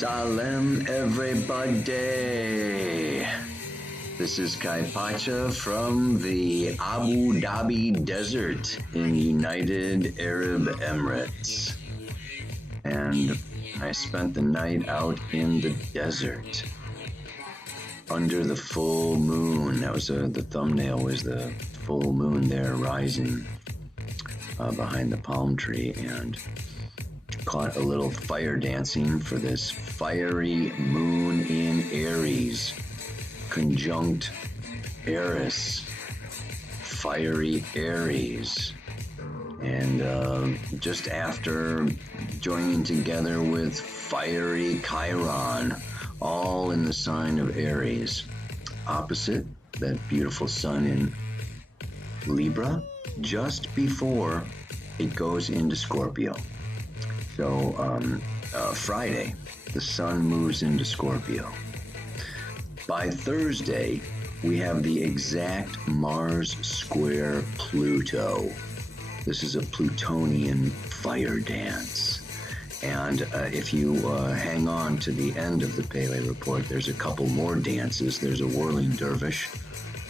Salem, everybody. This is Kai Pacha from the Abu Dhabi Desert in United Arab Emirates. And I spent the night out in the desert under the full moon. That was the thumbnail was the full moon there rising behind the palm tree, and caught a little fire dancing for this fiery moon in Aries, conjunct Eris, fiery Aries. And just after joining together with fiery Chiron, all in the sign of Aries, opposite that beautiful sun in Libra, just before it goes into Scorpio. So Friday, the sun moves into Scorpio. By Thursday, we have the exact Mars square Pluto. This is a Plutonian fire dance. And if you hang on to the end of the Pele report, there's a couple more dances. There's a whirling dervish,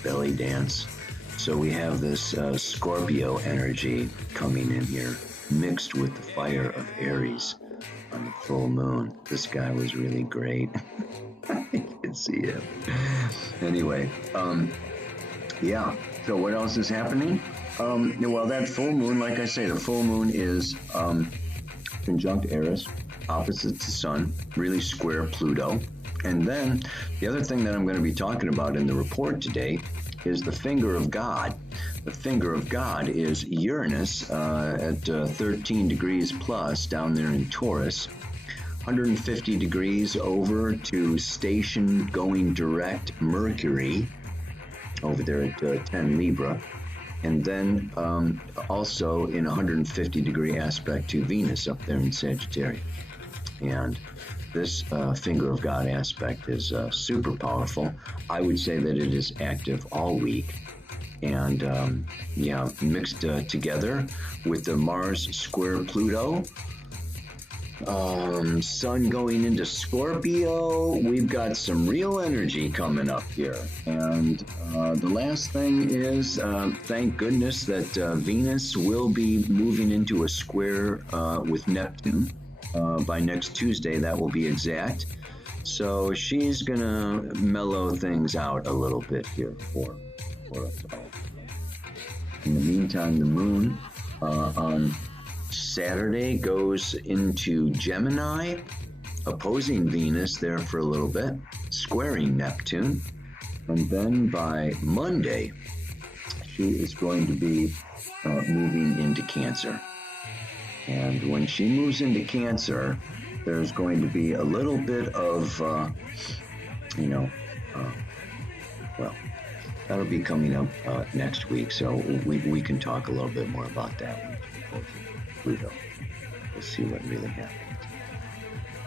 belly dance. So we have this Scorpio energy coming in here, mixed with the fire of Aries on the full moon. This guy was really great. You can see him. Anyway, yeah. So what else is happening? Well, that full moon, like I say, the full moon is conjunct Eris, opposite the sun, really square Pluto. And then the other thing that I'm going to be talking about in the report today is the finger of God. The finger of God is Uranus at 13 degrees plus down there in Taurus, 150 degrees over to station going direct Mercury over there at 10 Libra, and then also in 150 degree aspect to Venus up there in Sagittarius. And this finger of God aspect is super powerful. I would say that it is active all week. And mixed together with the Mars square Pluto, sun going into Scorpio, we've got some real energy coming up here. And the last thing is, thank goodness that Venus will be moving into a square with Neptune. By next Tuesday, that will be exact. So she's gonna mellow things out a little bit here for us all. In the meantime, the moon on Saturday goes into Gemini, opposing Venus there for a little bit, squaring Neptune. And then by Monday, she is going to be moving into Cancer. And when she moves into Cancer, there's going to be a little bit of, that'll be coming up next week. So we can talk a little bit more about that when Pluto. We'll see what really happens.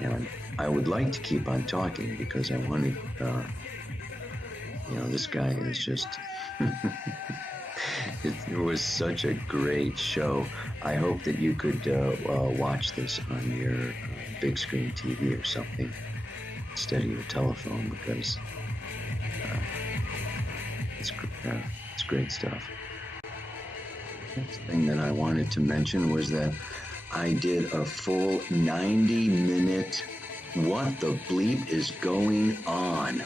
And I would like to keep on talking because I wanted, this guy is just... It was such a great show. I hope that you could watch this on your big screen TV or something instead of your telephone, because it's great stuff. The next thing that I wanted to mention was that I did a full 90-minute what the bleep is going on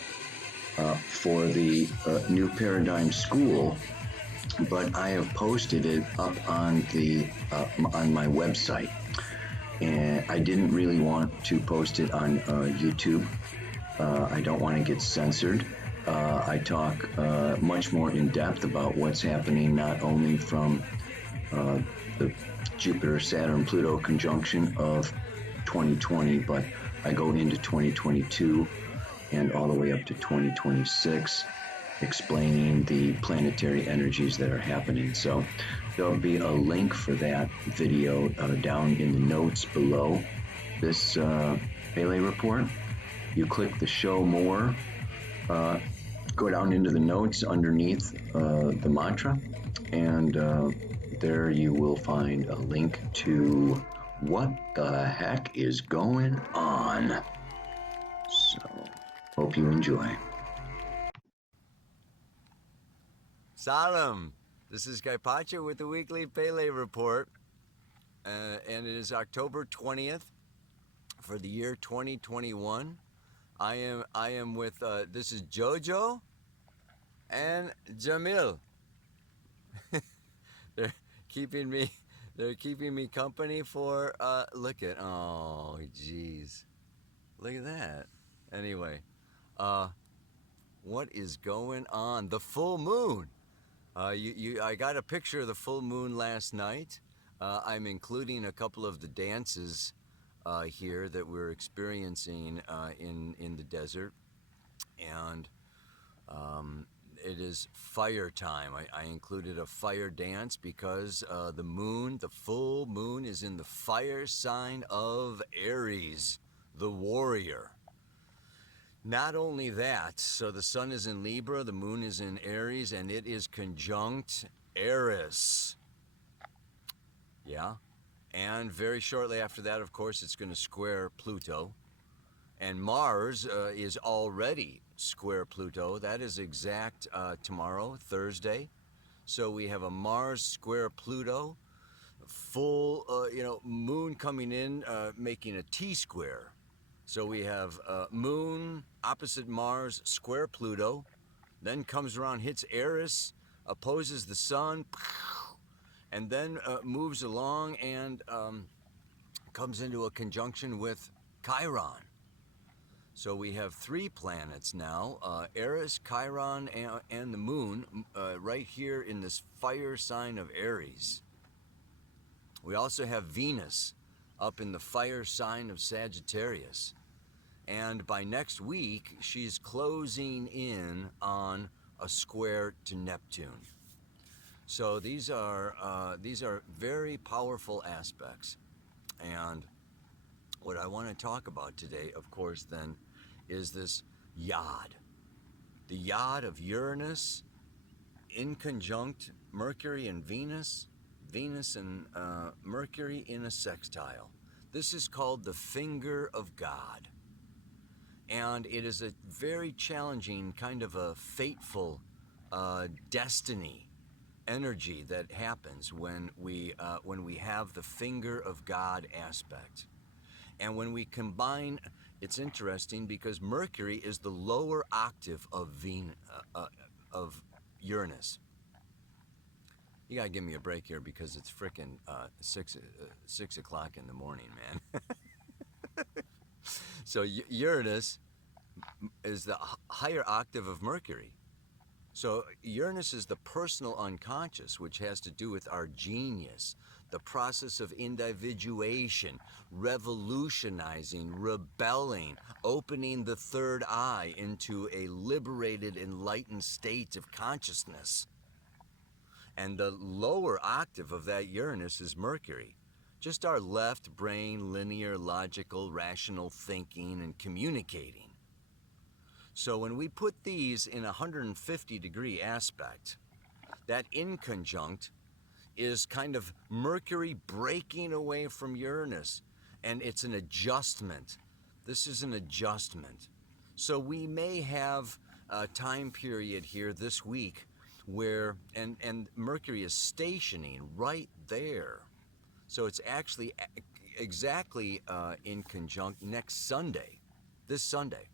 for the New Paradigm School. But I have posted it up on on my website, and I didn't really want to post it on YouTube. I don't want to get censored. I talk much more in depth about what's happening, not only from the Jupiter, Saturn, Pluto conjunction of 2020, but I go into 2022 and all the way up to 2026. Explaining the planetary energies that are happening. So there'll be a link for that video down in the notes below this Pele report. You click the show more, go down into the notes underneath the mantra, and there you will find a link to what the heck is going on. Hope you enjoy. Salam. This is Kaipacha with the weekly Pele report, and it is October 20th for the year 2021. I am with this is Jojo and Jamil. they're keeping me they're keeping me company for look at, oh geez, look at that. Anyway, what is going on? The full moon. I got a picture of the full moon last night. I'm including a couple of the dances here that we're experiencing in the desert, and it is fire time. I included a fire dance because the full moon, is in the fire sign of Aries, the warrior. Not only that, so the sun is in Libra, the moon is in Aries, and it is conjunct Eris. Yeah. And very shortly after that, of course, it's going to square Pluto. And Mars is already square Pluto. That is exact tomorrow, Thursday. So we have a Mars square Pluto, full, moon coming in, making a T-square. So we have moon opposite Mars, square Pluto, then comes around, hits Eris, opposes the sun, and then moves along and comes into a conjunction with Chiron. So we have three planets now, Eris, Chiron, and the moon, right here in this fire sign of Aries. We also have Venus up in the fire sign of Sagittarius. And by next week, she's closing in on a square to Neptune. So these are very powerful aspects. And what I want to talk about today, of course, then, is this yod. The yod of Uranus in conjunct Mercury and Venus, Venus and Mercury in a sextile. This is called the finger of God. And it is a very challenging, kind of a fateful destiny energy that happens when we have the finger of God aspect. And when we combine, it's interesting because Mercury is the lower octave of of Uranus. You gotta give me a break here because it's frickin' 6 o'clock in the morning, man. So Uranus is the higher octave of Mercury. So Uranus is the personal unconscious, which has to do with our genius, the process of individuation, revolutionizing, rebelling, opening the third eye into a liberated, enlightened state of consciousness. And the lower octave of that Uranus is Mercury. Just our left brain, linear, logical, rational thinking and communicating. So when we put these in a 150-degree aspect, that inconjunct is kind of Mercury breaking away from Uranus, and it's an adjustment. This is an adjustment. So we may have a time period here this week where, and Mercury is stationing right there. So it's actually exactly in conjunct next Sunday, this Sunday.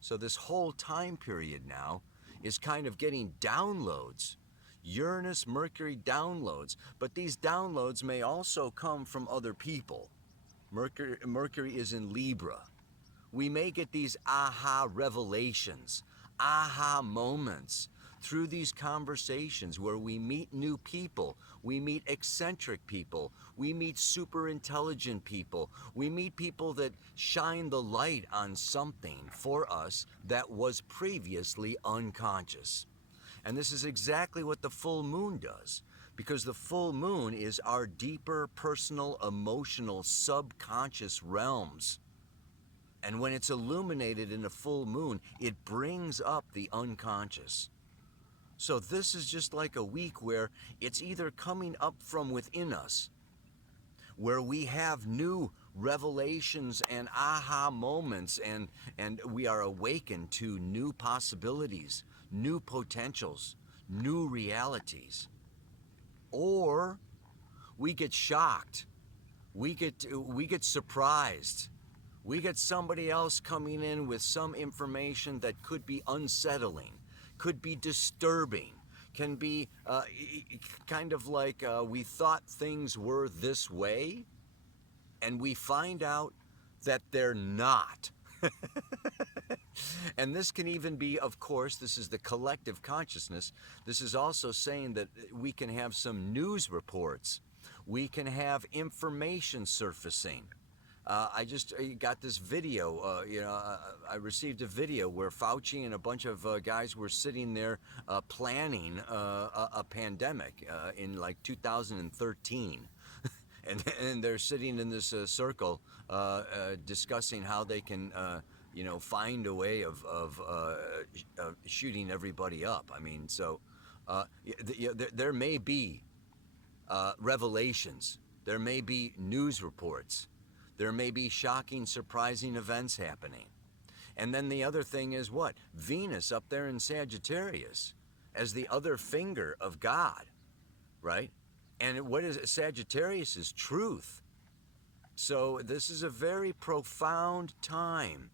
So this whole time period now is kind of getting downloads, Uranus, Mercury downloads, but these downloads may also come from other people. Mercury is in Libra. We may get these aha revelations, aha moments through these conversations where we meet new people, we meet eccentric people, we meet super intelligent people, we meet people that shine the light on something for us that was previously unconscious. And this is exactly what the full moon does, because the full moon is our deeper personal, emotional, subconscious realms. And when it's illuminated in a full moon, it brings up the unconscious. So this is just like a week where it's either coming up from within us, where we have new revelations and aha moments, and we are awakened to new possibilities, new potentials, new realities. Or we get shocked, we get surprised, we get somebody else coming in with some information that could be unsettling, could be disturbing, can be kind of like we thought things were this way, and we find out that they're not. And this can even be, of course, this is the collective consciousness. This is also saying that we can have some news reports. We can have information surfacing. I just got this video, I received a video where Fauci and a bunch of guys were sitting there planning a pandemic in like 2013. And they're sitting in this circle discussing how they can, find a way of shooting everybody up. I mean, so there may be revelations, there may be news reports, there may be shocking, surprising events happening. And then the other thing is what? Venus up there in Sagittarius as the other finger of God, right? And what is it? Sagittarius is truth. So this is a very profound time.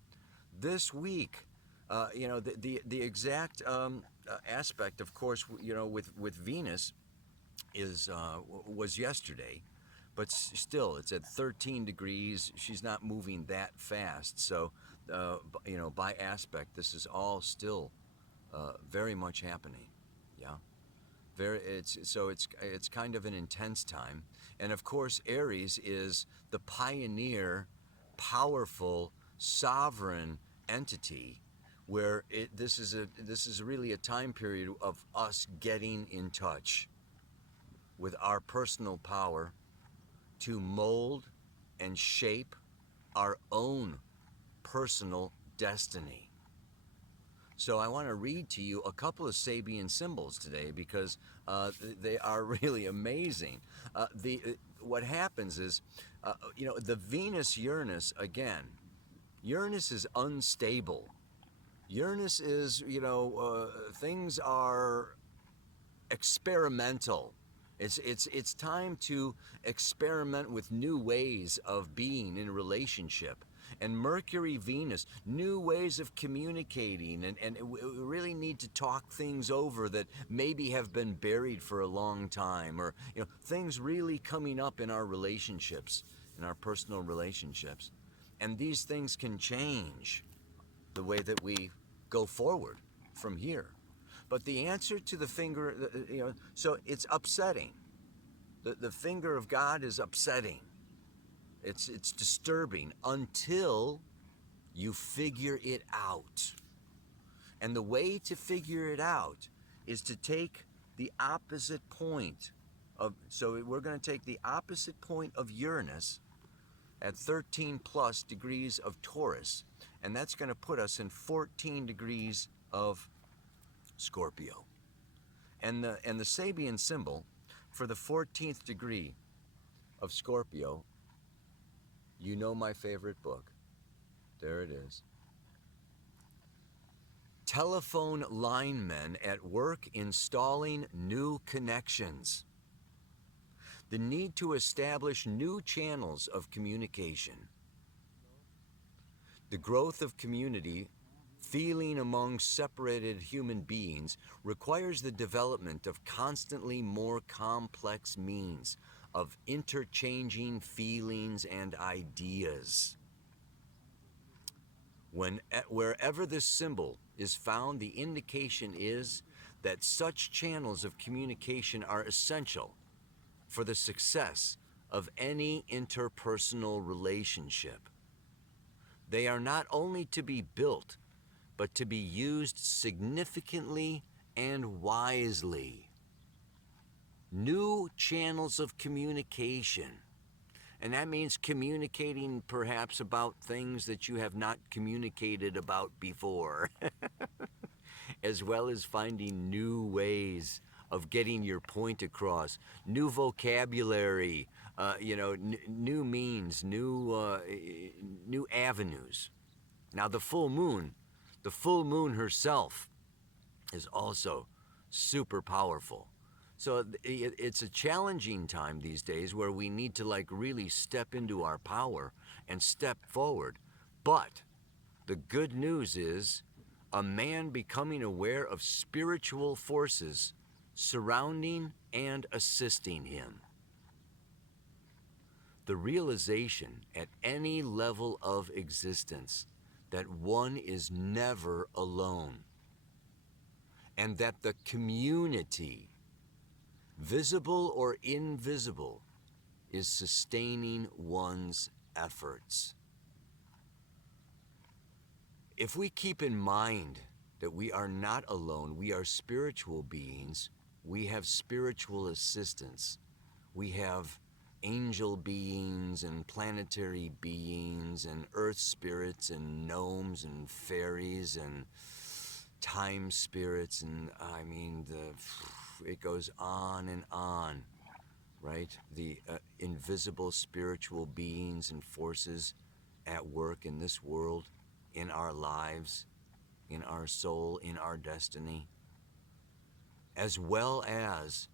This week, the exact aspect, of course, with Venus is was yesterday, but still it's at 13 degrees. She's not moving that fast. So, by aspect, this is all still very much happening. Yeah. It's kind of an intense time. And of course, Aries is the pioneer, powerful, sovereign entity, where this is really a time period of us getting in touch with our personal power to mold and shape our own personal destiny. So I want to read to you a couple of Sabian symbols today because they are really amazing. What happens is, the Venus-Uranus, again, Uranus is unstable. Uranus is, things are experimental. It's time to experiment with new ways of being in a relationship. And Mercury, Venus, new ways of communicating, and we really need to talk things over that maybe have been buried for a long time, or things really coming up in our relationships, in our personal relationships. And these things can change the way that we go forward from here. But the answer to the finger, so it's upsetting. The finger of God is upsetting. It's disturbing until you figure it out. And the way to figure it out is to take the opposite point of, so we're going to take the opposite point of Uranus at 13 plus degrees of Taurus, and that's going to put us in 14 degrees of Scorpio. And the Sabian symbol for the 14th degree of Scorpio, my favorite book. There it is. Telephone linemen at work installing new connections. The need to establish new channels of communication. The growth of community, feeling among separated human beings, requires the development of constantly more complex means of interchanging feelings and ideas. Wherever this symbol is found, the indication is that such channels of communication are essential for the success of any interpersonal relationship. They are not only to be built, but to be used significantly and wisely. New channels of communication. And that means communicating perhaps about things that you have not communicated about before, as well as finding new ways of getting your point across, new vocabulary, new means, new avenues. Now the full moon herself is also super powerful. So it's a challenging time these days where we need to like really step into our power and step forward. But the good news is a man becoming aware of spiritual forces surrounding and assisting him. The realization at any level of existence that one is never alone, and that the community, visible or invisible, is sustaining one's efforts. If we keep in mind that we are not alone, we are spiritual beings, we have spiritual assistance, we have angel beings and planetary beings and earth spirits and gnomes and fairies and time spirits, and it goes on and on, right? The invisible spiritual beings and forces at work in this world, in our lives, in our soul, in our destiny, as well as,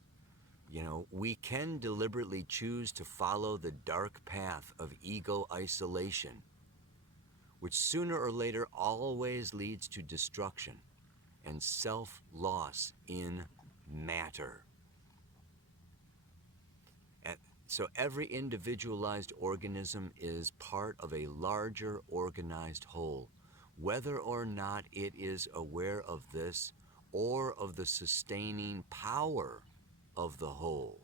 we can deliberately choose to follow the dark path of ego isolation, which sooner or later always leads to destruction and self-loss in matter. So every individualized organism is part of a larger organized whole, whether or not it is aware of this or of the sustaining power of the whole.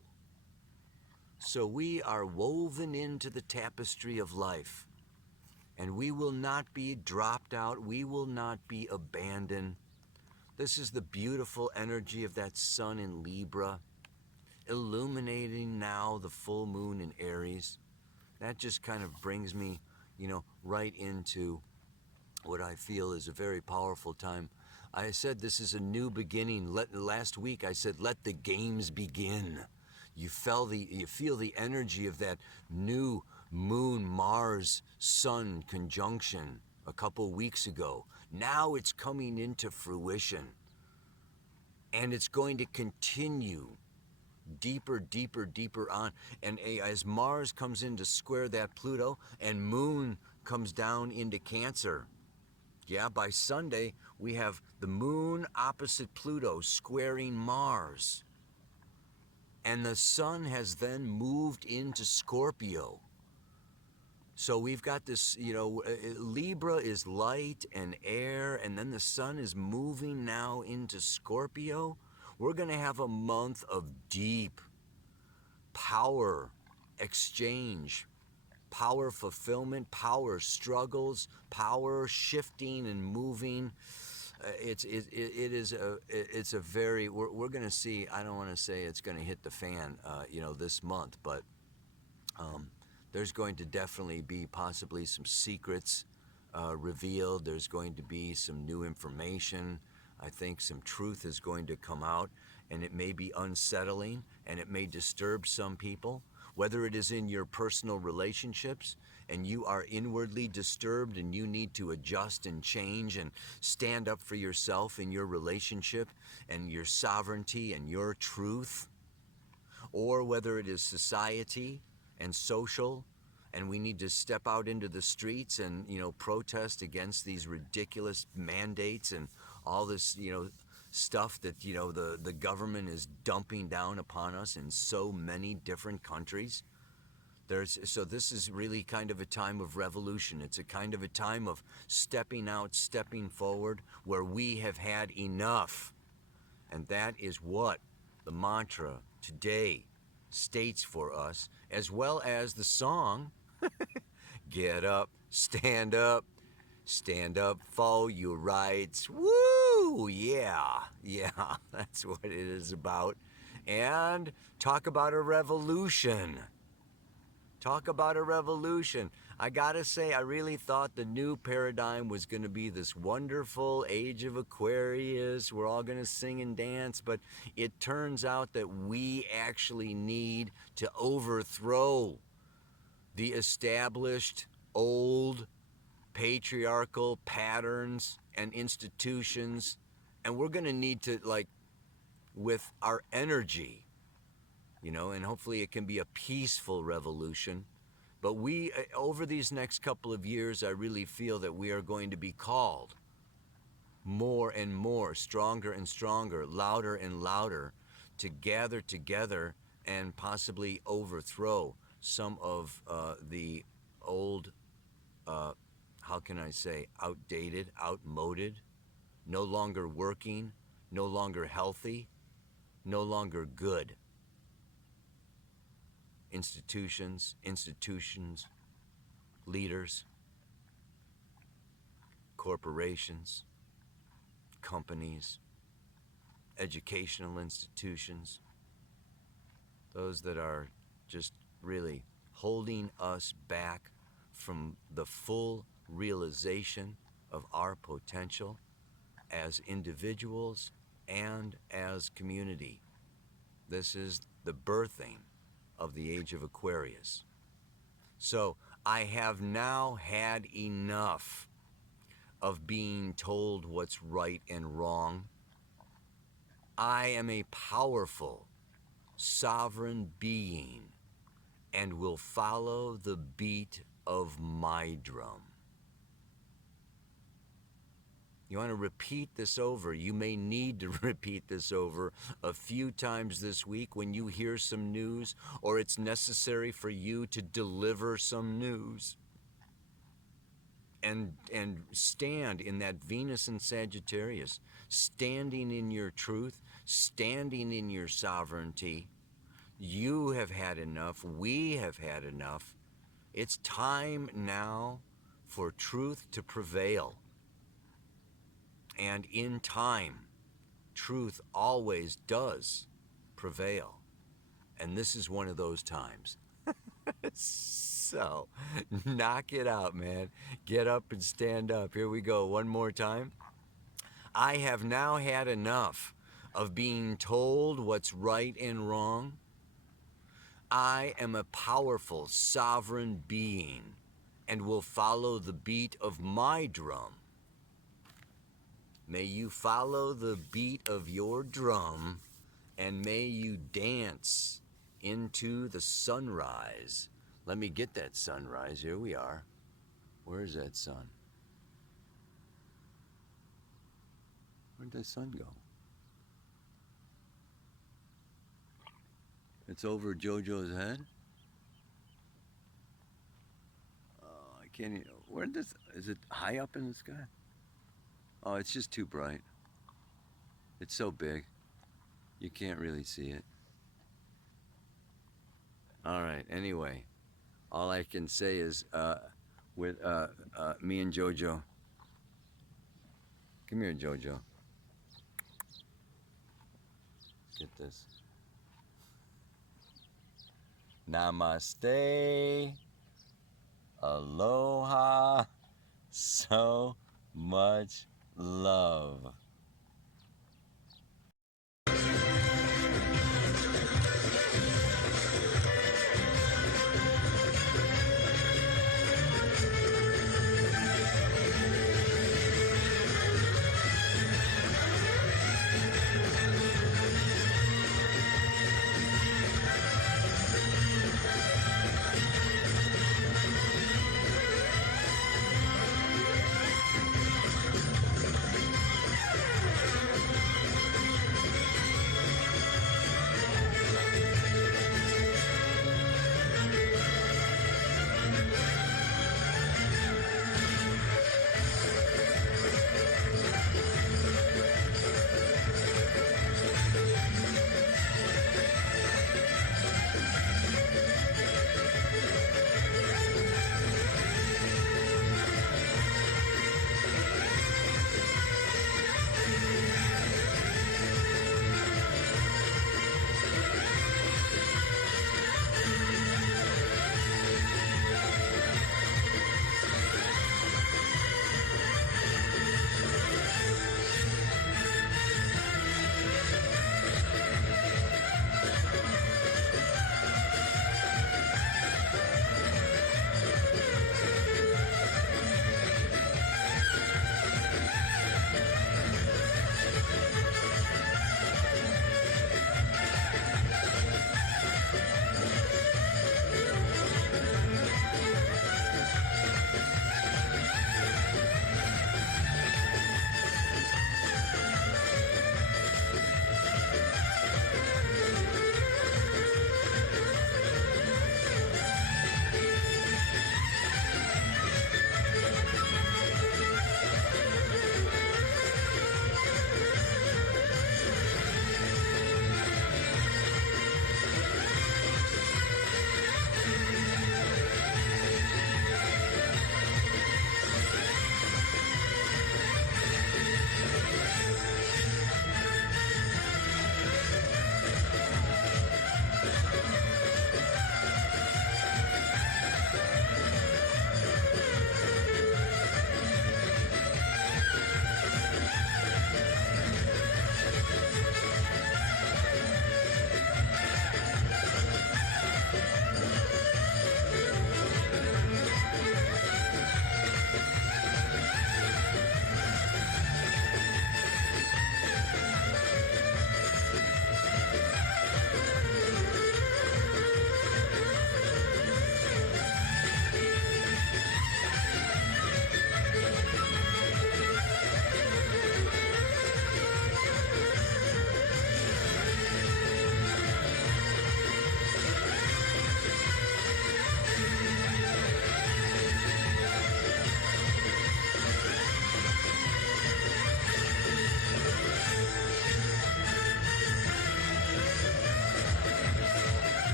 So we are woven into the tapestry of life, and we will not be dropped out, we will not be abandoned. This is the beautiful energy of that sun in Libra, illuminating now the full moon in Aries. That just kind of brings me, right into what I feel is a very powerful time. I said this is a new beginning. Last week I said, let the games begin. You feel the energy of that new moon, Mars, sun conjunction a couple weeks ago. Now it's coming into fruition. And it's going to continue deeper, deeper, deeper on. And as Mars comes into square that Pluto and moon comes down into Cancer, by Sunday we have the moon opposite Pluto squaring Mars. And the sun has then moved into Scorpio. So we've got this, Libra is light and air, and then the sun is moving now into Scorpio. We're going to have a month of deep power exchange, power fulfillment, power struggles, power shifting and moving. It's a very, we're going to see, I don't want to say it's going to hit the fan, this month, but there's going to definitely be possibly some secrets revealed. There's going to be some new information. I think some truth is going to come out, and it may be unsettling, and it may disturb some people, whether it is in your personal relationships and you are inwardly disturbed and you need to adjust and change and stand up for yourself in your relationship and your sovereignty and your truth, or whether it is society and social, and we need to step out into the streets and, protest against these ridiculous mandates and all this, stuff that, the government is dumping down upon us in so many different countries. So this is really kind of a time of revolution. It's a kind of a time of stepping out, stepping forward, where we have had enough. And that is what the mantra today states for us, as well as the song, get up, stand up for your rights. Woo! Yeah, that's what it is about. And talk about a revolution. Talk about a revolution. I gotta say, I really thought the new paradigm was gonna be this wonderful age of Aquarius. We're all gonna sing and dance, but it turns out that we actually need to overthrow the established old patriarchal patterns and institutions. And we're gonna need to, like, with our energy, and hopefully it can be a peaceful revolution. But we, over these next couple of years, I really feel that we are going to be called more and more, stronger and stronger, louder and louder, to gather together and possibly overthrow some of the old, how can I say, outdated, outmoded, no longer working, no longer healthy, no longer good institutions, leaders, corporations, companies, educational institutions, those that are just really holding us back from the full realization of our potential as individuals and as community. This is the birthing of the age of Aquarius. So I have now had enough of being told what's right and wrong. I am a powerful, sovereign being and will follow the beat of my drum. You want to repeat this over. You may need to repeat this over a few times this week when you hear some news, or it's necessary for you to deliver some news. And stand in that Venus and Sagittarius, standing in your truth, standing in your sovereignty. You have had enough. We have had enough. It's time now for truth to prevail. And in time, truth always does prevail. And this is one of those times. So, knock it out, man. Get up and stand up. Here we go. One more time. I have now had enough of being told what's right and wrong. I am a powerful, sovereign being and will follow the beat of my drum. May you follow the beat of your drum, and may you dance into the sunrise. Let me get that sunrise. Here we are. Where's that sun? Where'd that sun go? It's over JoJo's head? Oh, I can't even. Where this? Is it high up in the sky? Oh, it's just too bright. It's so big. You can't really see it. All right, anyway. All I can say is with me and JoJo. Come here, JoJo. Get this. Namaste. Aloha. So much love.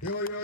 Yo, yo,